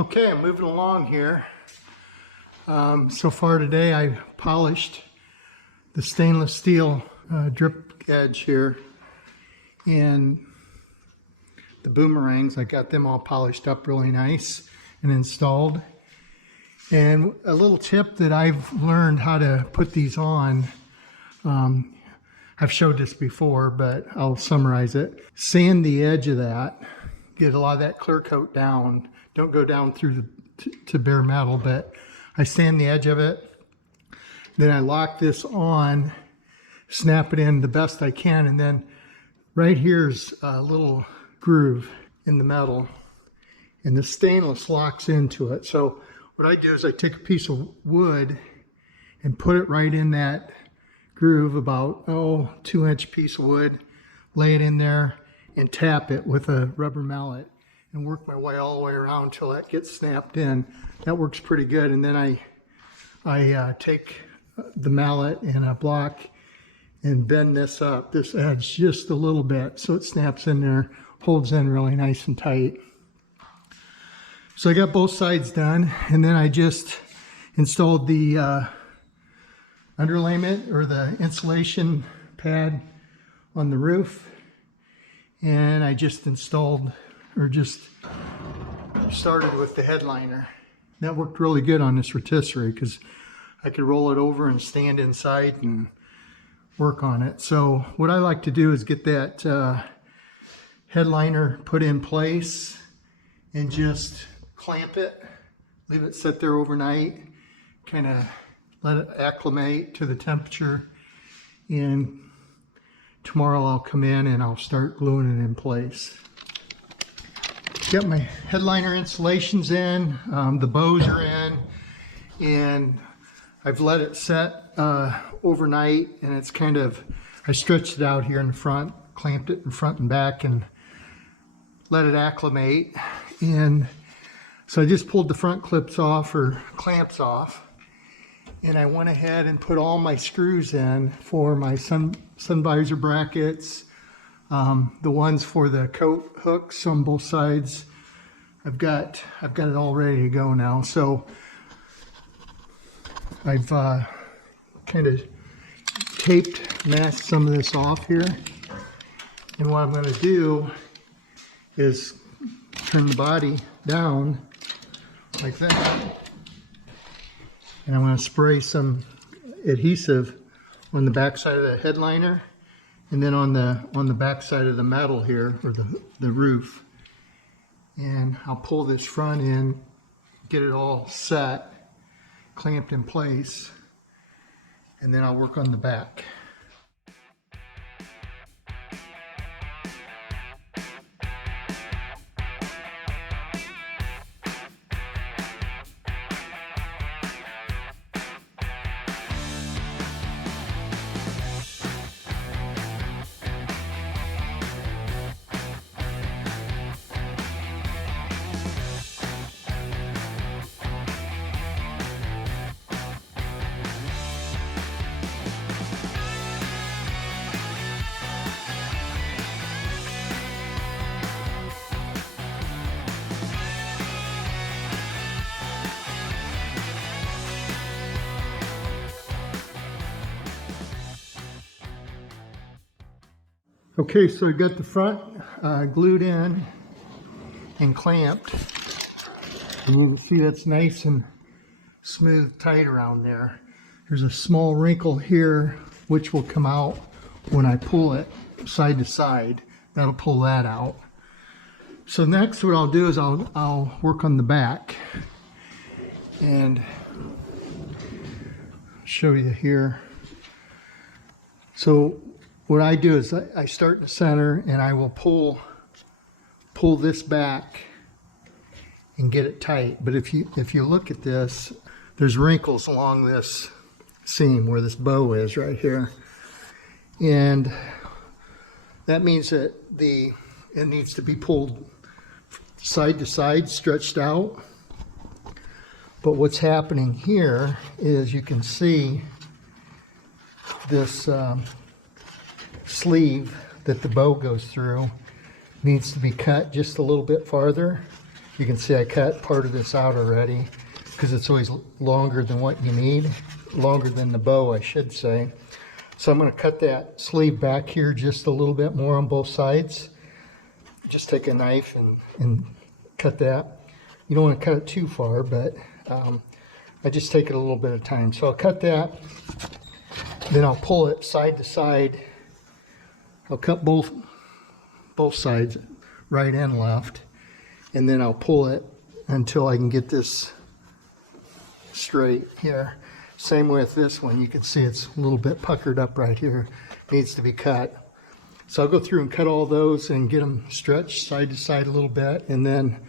Okay, I'm moving along here. So far today I polished the stainless steel drip edge here, and the boomerangs, I got them all polished up really nice and installed. And a little tip that I've learned how to put these on, I've showed this before, but I'll summarize it. Sand the edge of that, get a lot of that clear coat down. Don't go down through to bare metal, but I sand the edge of it. Then I lock this on, snap it in the best I can, and then right here's a little groove in the metal, and the stainless locks into it. So what I do is I take a piece of wood and put it right in that groove, about 2-inch piece of wood, lay it in there and tap it with a rubber mallet and work my way all the way around until that gets snapped in. That works pretty good. And then I take the mallet and a block and bend this up, this edge, just a little bit so it snaps in there, holds in really nice and tight. So I got both sides done, and then I just installed the underlayment or the insulation pad on the roof, and I just installed, or just started with the headliner. That worked really good on this rotisserie because I could roll it over and stand inside and work on it. So what I like to do is get that headliner put in place and just clamp it, leave it sit there overnight, kind of let it acclimate to the temperature, and tomorrow I'll come in and I'll start gluing it in place. Got my headliner insulations in, the bows are in, and I've let it set overnight, and it's kind of, I stretched it out here in the front, clamped it in front and back, and let it acclimate. And so I just pulled the front clips off, or clamps off, and I went ahead and put all my screws in for my sun visor brackets, the ones for the coat hooks on both sides. I've got it all ready to go now. So I've kind of masked some of this off here, and what I'm going to do is turn the body down like that, and I'm going to spray some adhesive on the back side of the headliner, and then on the back side of the metal here, or the roof. And I'll pull this front in, get it all set, clamped in place, and then I'll work on the back. Okay, so I got the front glued in and clamped, and you can see that's nice and smooth tight around there. There's a small wrinkle here which will come out when I pull it side to side. That'll pull that out. So next what I'll do is I'll work on the back, and show you here. So what I do is I start in the center, and I will pull this back and get it tight. But if you look at this, there's wrinkles along this seam where this bow is right here, and that means that it needs to be pulled side to side, stretched out. But what's happening here is you can see this sleeve that the bow goes through needs to be cut just a little bit farther, You can see I cut part of this out already because it's always longer than what you need, longer than the bow, I should say. So I'm going to cut that sleeve back here just a little bit more on both sides. Just take a knife and cut that. You don't want to cut it too far, but I just take it a little bit of time. So I'll cut that, then I'll pull it side to side. I'll cut both sides, right and left, and then I'll pull it until I can get this straight here. Same with this one. You can see it's a little bit puckered up right here. Needs to be cut. So I'll go through and cut all those and get them stretched side to side a little bit, and then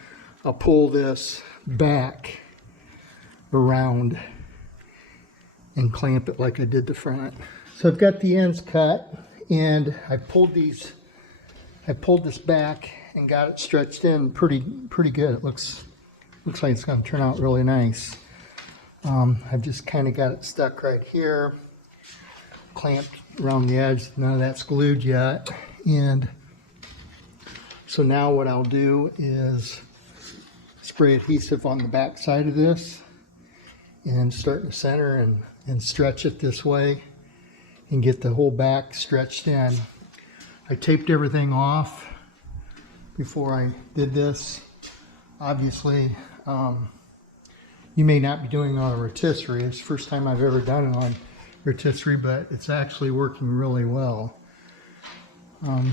I'll pull this back around and clamp it like I did the front. So I've got the ends cut, and I pulled this back and got it stretched in pretty good. It looks like it's going to turn out really nice. I've just kind of got it stuck right here, clamped around the edge. None of that's glued yet. And so now what I'll do is spray adhesive on the back side of this and start in the center and stretch it this way and get the whole back stretched in. I taped everything off before I did this. Obviously, you may not be doing it on a rotisserie. It's the first time I've ever done it on rotisserie, but it's actually working really well. The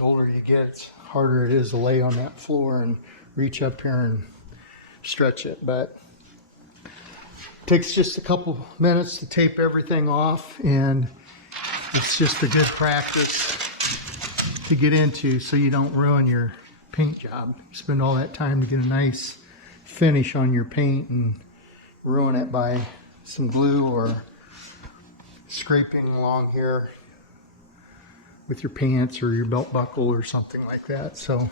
older you get, it's harder it is to lay on that floor and reach up here and stretch it, but it takes just a couple minutes to tape everything off, and it's just a good practice to get into so you don't ruin your paint job. You spend all that time to get a nice finish on your paint and ruin it by some glue or scraping along here with your pants or your belt buckle or something like that. So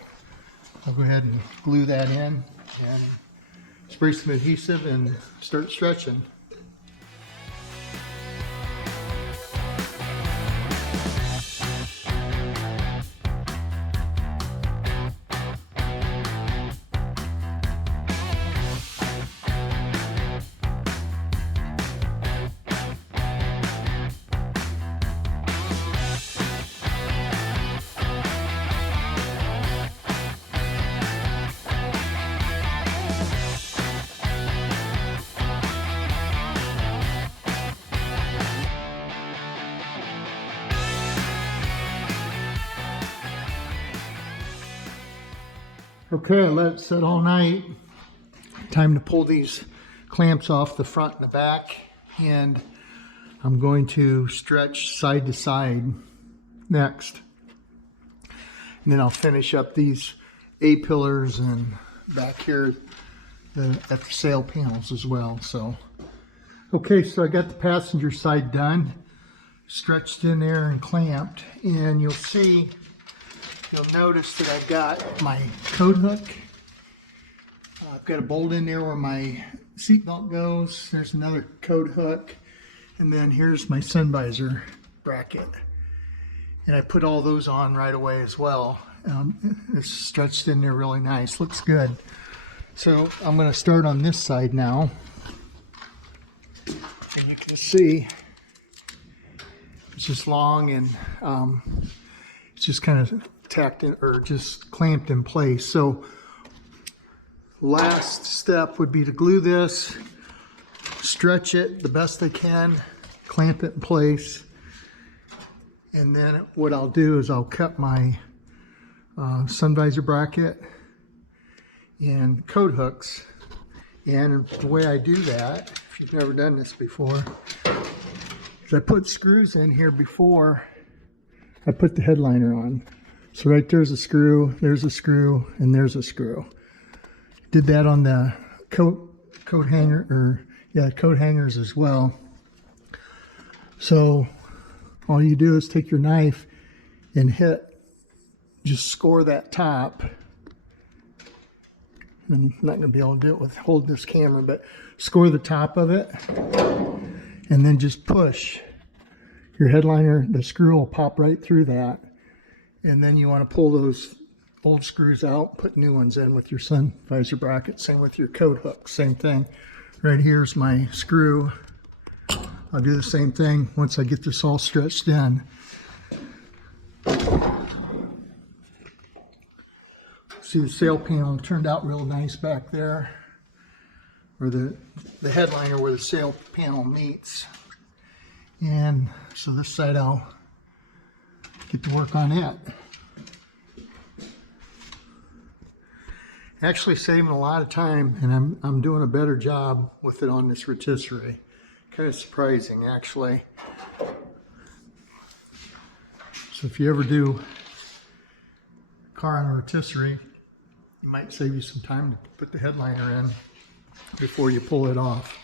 I'll go ahead and glue that in and spray some adhesive and start stretching. Okay, I let it sit all night. Time to pull these clamps off the front and the back, and I'm going to stretch side to side next. And then I'll finish up these A-pillars and back here at the sail panels as well. So, okay, so I got the passenger side done, stretched in there and clamped, and you'll notice that I've got my coat hook. I've got a bolt in there where my seatbelt goes. There's another coat hook. And then here's my sun visor bracket. And I put all those on right away as well. It's stretched in there really nice. Looks good. So I'm going to start on this side now. And you can see it's just long, and it's just kind of tacked in, or just clamped in place. So last step would be to glue this, stretch it the best I can, clamp it in place, and then what I'll do is I'll cut my sun visor bracket and coat hooks. And the way I do that, if you've never done this before, is I put screws in here before I put the headliner on. So right there's a screw, and there's a screw. Did that on the coat hanger, coat hangers as well. So all you do is take your knife and just score that top. I'm not going to be able to do it with holding this camera, but score the top of it, and then just push. Your headliner, the screw will pop right through that. And then you want to pull those old screws out, put new ones in with your sun visor bracket. Same with your coat hook, same thing. Right here's my screw. I'll do the same thing once I get this all stretched in. See, the sail panel turned out real nice back there, or the headliner where the sail panel meets. And so this side I'll get to work on it. Actually saving a lot of time, and I'm doing a better job with it on this rotisserie. Kind of surprising, actually. So if you ever do a car on a rotisserie, it might save you some time to put the headliner in before you pull it off.